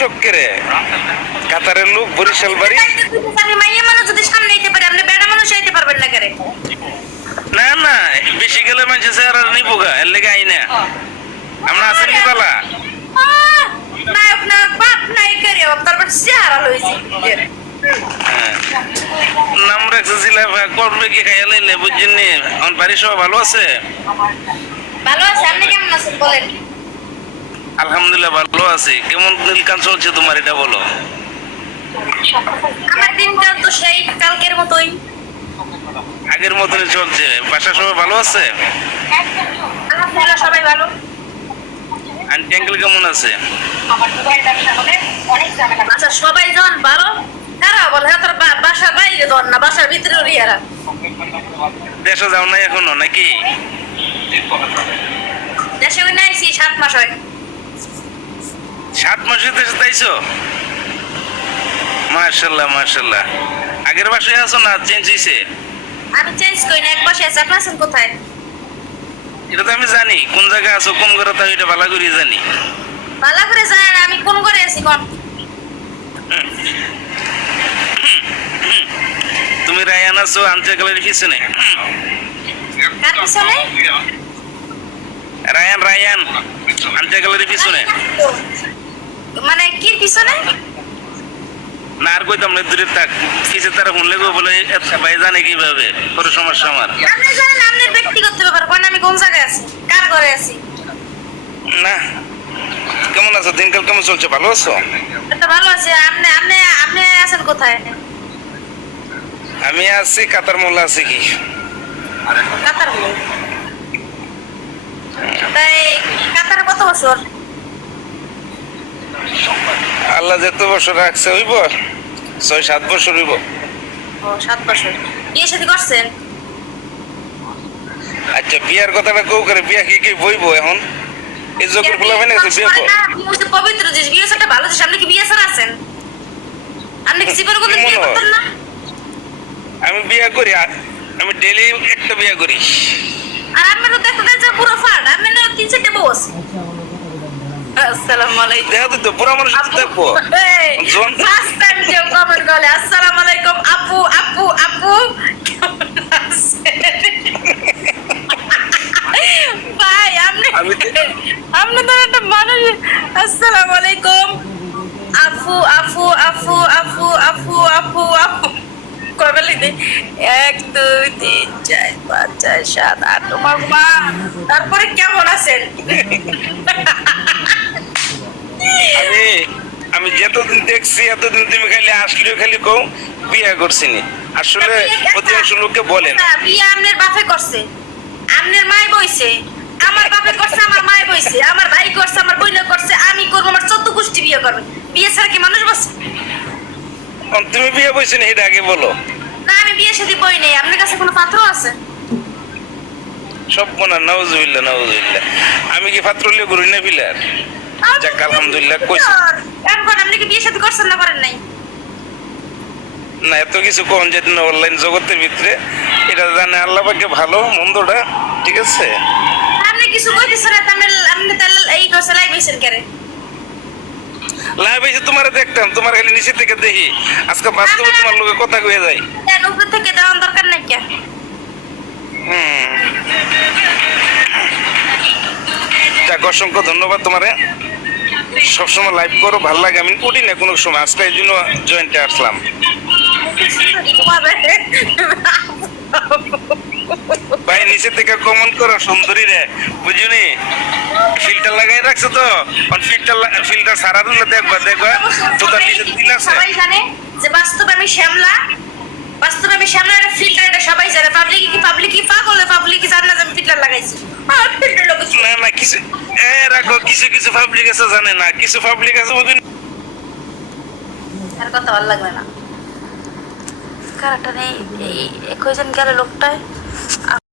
কৃষক কে রে? কাতারের লোক, বরিশাল বাড়ি। আমি মাইয়া মানুষ যদি সামনে আইতে পারে, আপনি বেড়া মানুষ আইতে পারবেন না কেরে? না না, বেশি গেলে মানুষ আর নিবো গা, এর লেগে আই না। আমরা আছেন কি তালা? নায়ক নায়ক বাপ নাই করে তারপর চেহারা লইছি। নাম রাখছে জিলাপা, করবে কি খাইয়া লাইলে বুঝছেন নি? আমার বাড়ির সবাই ভালো আছে? ভালো আছে, আপনি কেমন আছেন বলেন? আলহামদুলিল্লাহ ভালো আছি। কেমন দিনকাল চলছে তোমার এটা বলো? আমার দিনকাল তো সেই কালকের মতোই। আগের মতনই চলছে। বাসা সবাই ভালো আছে? আলহামদুলিল্লাহ সবাই ভালো। আন্টি আঙ্কেল কেমন আছে? আচ্ছা সবাই যখন ভালো, তারা বলে হ্যাঁ তোর বাসার বাইরে ধর না, বাসার ভিতরে রিয়ারা। দেশে যাও না এখনো নাকি? দেশে ওই নাইছি 7 মাস হয়। 7 মাসের দেশে তাইছো? মাশাল্লাহ মাশাল্লাহ। আগের বাসায় আছো না চেঞ্জ হয়েছে? আমি চেঞ্জ করি না, এক বসে আছে। আপনি আছেন কোথায়? এটা তো আমি জানি কোন জায়গায় আছো, কোন ঘরে তাও এটা ভালো করে জানি। ভালো করে জানেন আমি কোন ঘরে আছি কোন? তুমি রায়ান আছো আনচাকালের পিছনে। কার পিছনে? রায়ান রায়ান আনচাকালের পিছনে। মানে কি পিছনে? না আর কইতাম না, দূরে থাক। কিছু তারা শুনলে গো বলে ভাই জানে কিভাবে কোনো সমস্যা আমার। আপনি জানেন আপনার ব্যক্তিগত ব্যাপার, কোন আমি কোন জায়গায় আছি, কার ঘরে আছি। না কেমন আছো? দিনকাল কেমন চলছে? ভালো আছো? এটা ভালো আছে। আপনি আপনি আপনি আছেন কোথায়? আমি আছি কাতার মোল্লা আছি কি। কাতার বলে। তাই কাতারে কত বছর? আল্লাহ যত বছর রাখছে হইব 6-7 বছর হইব। ও 7 বছর। বিয়ে শাদী করছেন? আচ্ছা বিয়ার কথাটা কেউ করে, বিয়া কি কি বইবো এখন? এই যোগের ফুলা হয় না বিয়ে কর। বিয়ে হচ্ছে পবিত্র জিনিস, বিয়ে হচ্ছে একটা ভালো জিনিস। আপনি কি বিয়ে ছাড়া আছেন? আপনি কি জীবনে কোনদিন বিয়ে করতেন না? আমি বিয়া করি, আমি ডেইলি একটা বিয়া করি। আর আপনি তো দেখতে দেখতে পুরো ফাট, আপনি না 3-4টা বউ আছে। আসসালামু আলাইকুম। দেখো তো পুরা মানুষ দেখবো। ফার্স্ট টাইম কেউ কমেন্ট করে আসসালামু আলাইকুম আপু আপু আপু কেমন আছেন? ভাই আপনি তো একটা মানুষ। আসসালামু আলাইকুম আপু আপু আপু আপু আপু আপু আপু কবে লিখে 1 2 3 4 5 6 7 8 তোমার মা। তারপরে কেমন আছেন? আমি যতদিন দেখছি এতদিন তুমি খালি আসলেও খালি কও বিয়া করছি নি। আসলে অধিকাংশ লোককে বলেন বিয়ে আপনার বাপে করছে, আপনার মাই বইছে, আমার বাপে করছে, আমার মাই বইছে, আমার ভাই করছে, আমার বোনে করছে, আমি করবো, আমার 14 গোষ্ঠী বিয়ে করবে। বিয়ে ছাড়া কি মানুষ বসে? তুমি বিয়ে বইছো না এটা আগে বলো। না আমি বিয়ে শাদী বই নেই। আপনার কাছে কোনো পাত্র আছে? সব মনে নাউজুবিল্লাহ নাউজুবিল্লাহ। আমি কি পাত্র লিয়ে ঘুরি না ফিলার? যাক আলহামদুলিল্লাহ কইছি। এখন আপনি কি বিয়ে শাদী করছেন না করেন নাই? না এত কিছু কোন যেত না অনলাইন জগতের ভিতরে, এটা জানে আল্লাহ পাকে ভালো মন্দটা, ঠিক আছে? আপনি কিছু কইতেছেন না, আপনি তাহলে এই কথা লাই বইছেন কেরে? লাইভ এসে তোমার দেখতাম, তোমার খালি নিচে থেকে দেখি, আজকে বাস্তবে তোমার লোকে কথা কয়ে যায়। দেন উপর থেকে দেওয়ার দরকার নাই কে? যাক অসংখ্য ধন্যবাদ তোমারে। সবসময় লাইভ করো, ভালো লাগে। আমি উঠি না কোনো সময়, আজকে এই জন্য জয়েন্টে আসলাম। ভাই নিচে থেকে কমেন্ট করো সুন্দরী রে, বুঝুনি? ফিল্টার লাগাই রাখছো তো, ফিল্টার সারা দিলে দেখবা দেখবা তো তার নিচে দিল আছে। সবাই জানে যে বাস্তবে আমি শ্যামলা, বাস্তবে আমি শ্যামলা একটা ফিল্টার, এটা সবাই জানে। পাবলিক কি পাগল, পাবলিক কি জানে না যে আমি ফিল্টার লাগাইছি? ফিল্টার লাগাইছি না না কিছু রাখো, কিছু কিছু পাবলিক আছে জানে না, কিছু পাবলিক আছে বুঝুনি। আর কথা ভালো লাগবে না। কারাটা নেই এই কয়জন গেল লোকটায়।